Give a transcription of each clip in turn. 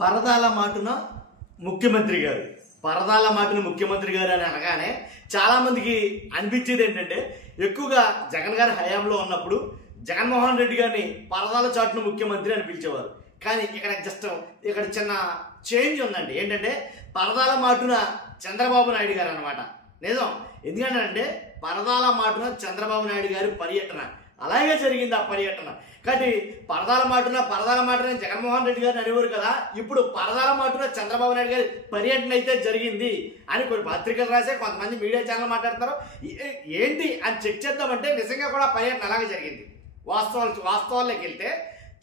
పరదాల మాటున ముఖ్యమంత్రి గారు అని అనగానే చాలా మందికి అనిపించేది ఏంటంటే ఎక్కువగా జగన్ గారి హయాంలో ఉన్నప్పుడు జగన్మోహన్ రెడ్డి గారిని పరదాల చాటున ముఖ్యమంత్రి అని పిలిచేవారు. కానీ ఇక్కడ చిన్న చేంజ్ ఉందండి. ఏంటంటే పరదాల మాటున చంద్రబాబు నాయుడు గారు అనమాట. నిజం. ఎందుకంటే పరదాల మాటున చంద్రబాబు నాయుడు గారి పర్యటన అలాగే జరిగింది. ఆ పర్యటన కాబట్టి పరదాల మాటున జగన్మోహన్ రెడ్డి గారిని అనేవారు కదా. ఇప్పుడు పరదాల మాటున చంద్రబాబు నాయుడు గారి పర్యటన అయితే జరిగింది అని కొన్ని పత్రికలు రాసే, కొంతమంది మీడియా ఛానల్ మాట్లాడుతారు. ఏంటి అని చెక్ చేద్దామంటే నిజంగా కూడా పర్యటన అలాగే జరిగింది. వాస్తవాల్లోకి వెళ్తే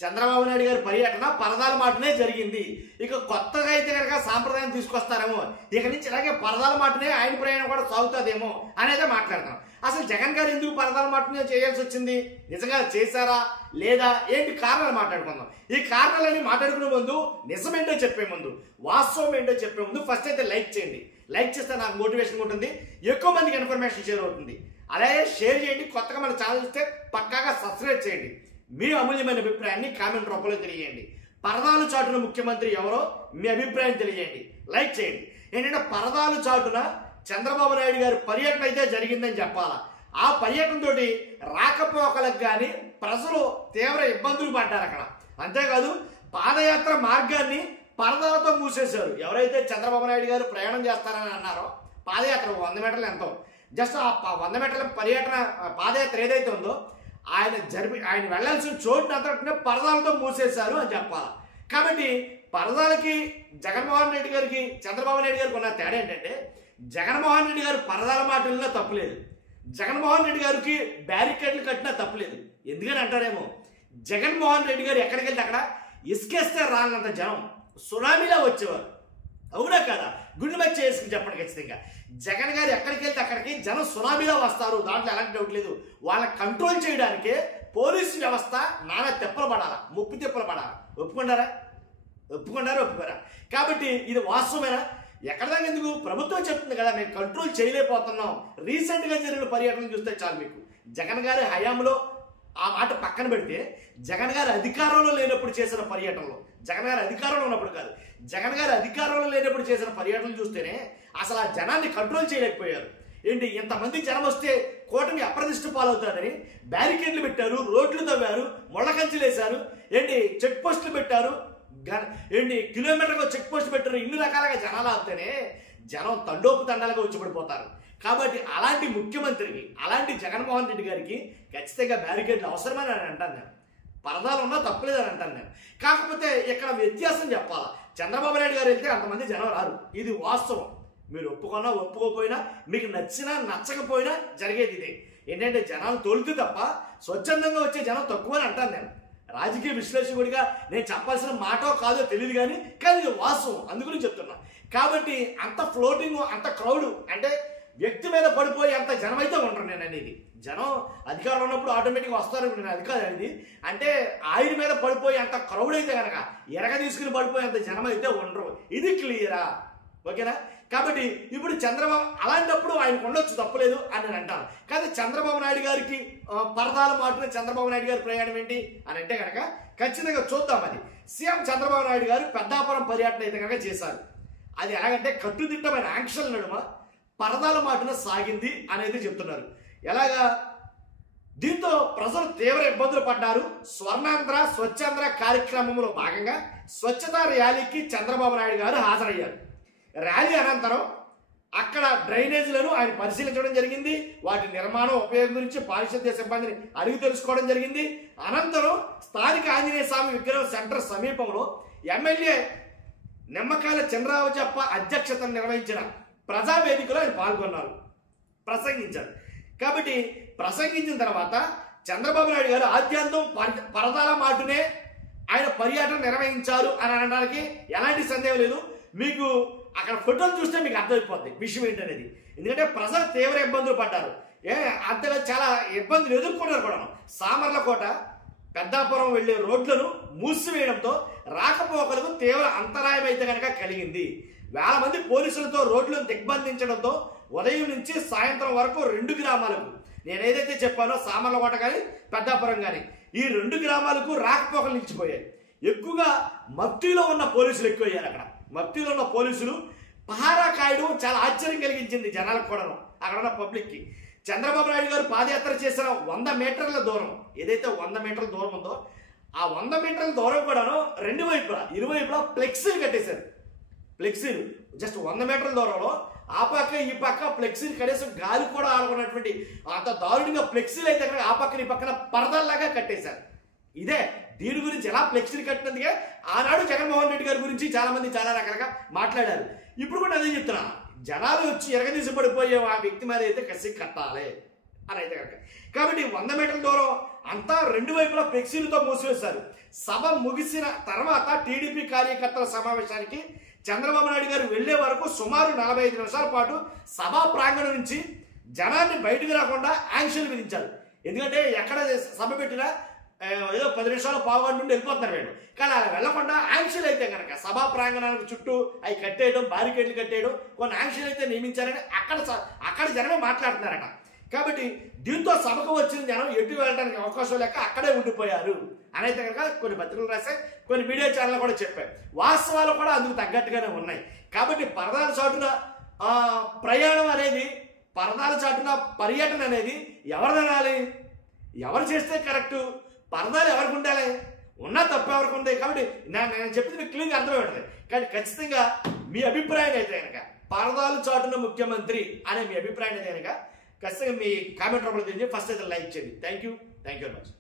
చంద్రబాబు నాయుడు గారి పర్యటన పరదాల మాటనే జరిగింది. ఇక కొత్తగా అయితే కనుక సాంప్రదాయం తీసుకొస్తారేమో, ఇక నుంచి ఇలాగే పరదాల మాటనే ఆయన ప్రయాణం కూడా సాగుతుందేమో అనేది మాట్లాడతాం. అసలు జగన్ గారు ఎందుకు పరదాల మాటనే చేయాల్సి వచ్చింది? నిజంగా చేశారా లేదా ఏంటి కారణాలు మాట్లాడుకుందాం. ఈ కారణాలన్నీ మాట్లాడుకునే ముందు నిజమేంటో చెప్పే ముందు, వాస్తవం ఏంటో చెప్పే ముందు ఫస్ట్ అయితే లైక్ చేయండి. లైక్ చేస్తే నాకు మోటివేషన్ ఉంటుంది, ఎక్కువ మందికి ఇన్ఫర్మేషన్ షేర్ అవుతుంది. అలాగే షేర్ చేయండి. కొత్తగా మన ఛానల్ చూస్తే పక్కాగా సబ్స్క్రైబ్ చేయండి. మీ అమూల్యమైన అభిప్రాయాన్ని కామెంట్ రూపంలో తెలియజేయండి. పరదాలు చాటున ముఖ్యమంత్రి ఎవరో మీ అభిప్రాయం తెలియజేయండి. లైక్ చేయండి. ఏంటంటే పరదాలు చాటున చంద్రబాబు నాయుడు గారి పర్యటన అయితే జరిగిందని చెప్పాలా. ఆ పర్యటనతో రాకపోకలకు కానీ ప్రజలు తీవ్ర ఇబ్బందులు పడ్డారు అక్కడ. అంతేకాదు పాదయాత్ర మార్గాన్ని పరదాలతో మూసేశారు. ఎవరైతే చంద్రబాబు నాయుడు గారు ప్రయాణం చేస్తారని అన్నారో పాదయాత్ర 100 మీటర్లు ఎంతో, జస్ట్ ఆ 100 మీటర్ల పర్యటన పాదయాత్ర ఏదైతే ఉందో ఆయన వెళ్లాల్సిన చోటుని అంతటా పరదాలతో మూసేశారు అని చెప్పాలి. కాబట్టి పరదాలకి జగన్మోహన్ రెడ్డి గారికి చంద్రబాబు నాయుడు గారికి ఉన్న తేడా ఏంటంటే, జగన్మోహన్ రెడ్డి గారు పరదాల మాటల్లో తప్పులేదు, జగన్మోహన్ రెడ్డి గారికి బ్యారికేడ్లు కట్టినా తప్పులేదు. ఎందుకని అంటారేమో, జగన్మోహన్ రెడ్డి గారు ఎక్కడికి వెళ్తే అక్కడ ఇసుకేస్తే రానంత జనం సునామీలో వచ్చేవారు. అవునా కదా? గుండె మధ్య చేసుకుని చెప్పండి ఖచ్చితంగా. జగన్ గారు ఎక్కడికి వెళ్తే అక్కడికి జనం సునామీలో వస్తారు, దాంట్లో ఎలాంటి డౌట్ లేదు. వాళ్ళని కంట్రోల్ చేయడానికి పోలీసు వ్యవస్థ నానా తిప్పలు పడాలా, ముప్పు తిప్పలు పడాలా. ఒప్పుకున్నారా? కాబట్టి ఇది వాస్తవమేనా? ఎక్కడ దాకా ఎందుకు, ప్రభుత్వం చెప్తుంది కదా మేము కంట్రోల్ చేయలేకపోతున్నాం. రీసెంట్గా జరిగిన పర్యటన చూస్తే చాలు మీకు. జగన్ గారి హయాంలో ఆ మాట పక్కన పెడితే, జగన్ గారు అధికారంలో లేనప్పుడు చేసిన పర్యటనలో, జగన్ గారు అధికారంలో ఉన్నప్పుడు కాదు, జగన్ గారు అధికారంలో లేనప్పుడు చేసిన పర్యటనలు చూస్తేనే అసలు ఆ జనాన్ని కంట్రోల్ చేయలేకపోయారు. ఏంటి ఇంతమంది జనం వస్తే కూటమి అప్రదిష్ట పాలవుతారని బ్యారికేడ్లు పెట్టారు, రోడ్లు తవ్వారు, ముళ్ళ కంచెలు వేశారు, ఏంటి చెక్ పోస్టులు పెట్టారు, ఏంటి కిలోమీటర్గా చెక్ పోస్ట్ పెట్టారు. ఇన్ని రకాలుగా జనాలు ఆపితేనే జనం తండోపు వచ్చి పడిపోతారు. కాబట్టి అలాంటి ముఖ్యమంత్రికి, అలాంటి జగన్మోహన్ రెడ్డి గారికి ఖచ్చితంగా బ్యారికేడ్లు అవసరమని అని అంటాను నేను. పరదాలు ఉన్నా తప్పలేదని అంటాను నేను. కాకపోతే ఇక్కడ వ్యత్యాసం చెప్పాలా. చంద్రబాబు నాయుడు గారు వెళ్తే అంతమంది జనం రారు, ఇది వాస్తవం. మీరు ఒప్పుకున్నా ఒప్పుకోపోయినా, మీకు నచ్చినా నచ్చకపోయినా జరిగేది ఇదే. ఏంటంటే జనాలు తోలితే తప్ప స్వచ్ఛందంగా వచ్చే జనం తక్కువ అని అంటాను నేను. రాజకీయ విశ్లేషకుడిగా నేను చెప్పాల్సిన మాటో కాదో తెలియదు కానీ ఇది వాస్తవం, అందుకని చెప్తున్నా. కాబట్టి అంత ఫ్లోటింగ్, అంత క్రౌడ్, అంటే వ్యక్తి మీద పడిపోయి అంత జనం అయితే ఉండరు. నేను అనేది జనం అధికారంలో ఉన్నప్పుడు ఆటోమేటిక్గా వస్తారు, నేను అది కాదు అనేది. అంటే ఆయన మీద పడిపోయి అంత క్రౌడ్ అయితే కనుక ఎరగ తీసుకుని పడిపోయి అంత జనం అయితే ఉండరు. ఇది క్లియరా? ఓకేనా? కాబట్టి ఇప్పుడు చంద్రబాబు అలాంటప్పుడు ఆయనకు ఉండొచ్చు, తప్పలేదు అని నేను అంటాను. కానీ చంద్రబాబు నాయుడు గారికి పరదాల మాటలో చంద్రబాబు నాయుడు గారి ప్రయాణం ఏంటి అని అంటే కనుక ఖచ్చితంగా చూద్దాం. అది సీఎం చంద్రబాబు నాయుడు గారు పెద్దాపురం పర్యటన అయితే కనుక చేశారు. అది ఎలాగంటే కట్టుదిట్టమైన ఆంక్షల నడుమ పరదాల మాటన సాగింది అనేది చెప్తున్నారు. ఎలాగా? దీంతో ప్రజలు తీవ్ర ఇబ్బందులు పడ్డారు. స్వర్ణాంధ్ర స్వచ్ఛాంధ్ర కార్యక్రమంలో భాగంగా స్వచ్ఛతా ర్యాలీకి చంద్రబాబు నాయుడు గారు హాజరయ్యారు. ర్యాలీ అనంతరం అక్కడ డ్రైనేజీలను ఆయన పరిశీలించడం జరిగింది. వాటి నిర్మాణం, ఉపయోగం గురించి పారిశుద్ధ్య సిబ్బందిని అడిగి తెలుసుకోవడం జరిగింది. అనంతరం స్థానిక ఆంజనేయ స్వామి విగ్రహం సెంటర్ సమీపంలో ఎమ్మెల్యే నిమ్మకాయల చంద్రరావుజప్ప అధ్యక్షతను నిర్వహించిన ప్రజావేదికలో ఆయన పాల్గొన్నారు, ప్రసంగించారు. కాబట్టి ప్రసంగించిన తర్వాత చంద్రబాబు నాయుడు గారు ఆద్యంతం పరదాల మాటునే ఆయన పర్యటన నిర్వహించారు అని అనడానికి ఎలాంటి సందేహం లేదు. మీకు అక్కడ ఫోటోలు చూస్తే మీకు అర్థమైపోద్ది విషయం ఏంటనేది. ఎందుకంటే ప్రజలు తీవ్ర ఇబ్బందులు పడ్డారు. అంతగా చాలా ఇబ్బందులు ఎదుర్కొన్నారు కూడా. సామర్లకోట పెద్దాపురం వెళ్లే రోడ్లను మూసివేయడంతో రాకపోకలకు తీవ్ర అంతరాయం అయితే కనుక కలిగింది. వేల మంది పోలీసులతో రోడ్లను దిగ్బంధించడంతో ఉదయం నుంచి సాయంత్రం వరకు 2 గ్రామాలకు, నేను ఏదైతే చెప్పానో సామర్లకోట కానీ పెద్దాపురం కానీ, ఈ 2 గ్రామాలకు రాకపోకలు నిలిచిపోయాయి. ఎక్కువగా మఫ్టీలో ఉన్న పోలీసులు ఎక్కువయ్యారు. అక్కడ మఫ్టీలో ఉన్న పోలీసులు పహారా కాయడం చాలా ఆశ్చర్యం కలిగించింది జనాలకు కూడాను, అక్కడ ఉన్న పబ్లిక్కి. చంద్రబాబు నాయుడు గారు పాదయాత్ర చేసిన 100 మీటర్ల దూరం, ఏదైతే 100 మీటర్ల దూరం ఉందో ఆ 100 మీటర్ల దూరం కూడాను రెండు వైపులా ఇరువైపులా ఫ్లెక్సీలు కట్టేశారు. ఫ్లెక్సీలు జస్ట్ 100 మీటర్ల దూరంలో ఆ పక్క ఈ పక్క ఫ్లెక్సీలు కనీసం గాలి కూడా ఆడుకున్నటువంటి అంత దారుణంగా ఫ్లెక్సీలు అయితే ఆ పక్కన ఈ పక్కన పరదల్లాగా కట్టేశారు. ఇదే దీని గురించి ఎలా ఫ్లెక్సీలు కట్టినందుకే ఆనాడు జగన్మోహన్ రెడ్డి గారి గురించి చాలా మంది చాలా రకాలుగా మాట్లాడారు. ఇప్పుడు కూడా అదే చెప్తున్నా, జనాలు వచ్చి ఎరగదీసి పడిపోయే ఆ వ్యక్తి మీద అయితే కసి కట్టాలి అని అయితే కనుక. కాబట్టి 100 మీటర్ల దూరం అంతా రెండు వైపులా ఫ్లెక్సీలతో మూసివేశారు. సభ ముగిసిన తర్వాత టీడీపీ కార్యకర్తల సమావేశానికి చంద్రబాబు నాయుడు గారు వెళ్లే వరకు సుమారు 45 నిమిషాల పాటు సభా ప్రాంగణం నుంచి జనాన్ని బయటకు రాకుండా ఆంక్షలు విధించారు. ఎందుకంటే ఎక్కడ సభ పెట్టినా ఏదో 10 నిమిషాలు పావుగంట నుండి వెళ్ళిపోతున్నారు వీళ్ళు. కానీ అలా వెళ్లకుండా ఆంక్షలు అయితే కనుక సభా ప్రాంగణానికి చుట్టూ అవి కట్టేయడం, బారికేడ్లు కట్టేయడం, కొన్ని ఆంక్షలు అయితే నియమించారని అక్కడ జనమే మాట్లాడుతున్నారట. కాబట్టి దీంతో సభకు వచ్చిన జనం ఎటు వెళ్ళడానికి అవకాశం లేక అక్కడే ఉండిపోయారు అని అయితే కనుక కొన్ని పత్రికలు రాశాయి, కొన్ని మీడియా ఛానల్ కూడా చెప్పాయి. వాస్తవాలు కూడా అందుకు తగ్గట్టుగానే ఉన్నాయి. కాబట్టి పరదాల చాటున ప్రయాణం అనేది, పరదాల చాటున పర్యటన అనేది ఎవరిదనాలి, ఎవరు చేస్తే కరెక్టు, పరదాలు ఎవరికి ఉండాలి, ఉన్నా తప్పు ఎవరికి ఉంది. కాబట్టి నేను చెప్పింది మీకు క్లీన్గా అర్థమవుతుంది. కానీ ఖచ్చితంగా మీ అభిప్రాయం అయితే కనుక పరదాలు చాటున ముఖ్యమంత్రి అనే మీ అభిప్రాయం అయితే కనుక ఖచ్చితంగా మీ కామెంట్ రూపంలో తెలియజేయండి. ఫస్ట్ అయితే లైక్ చేయండి. Thank you very much.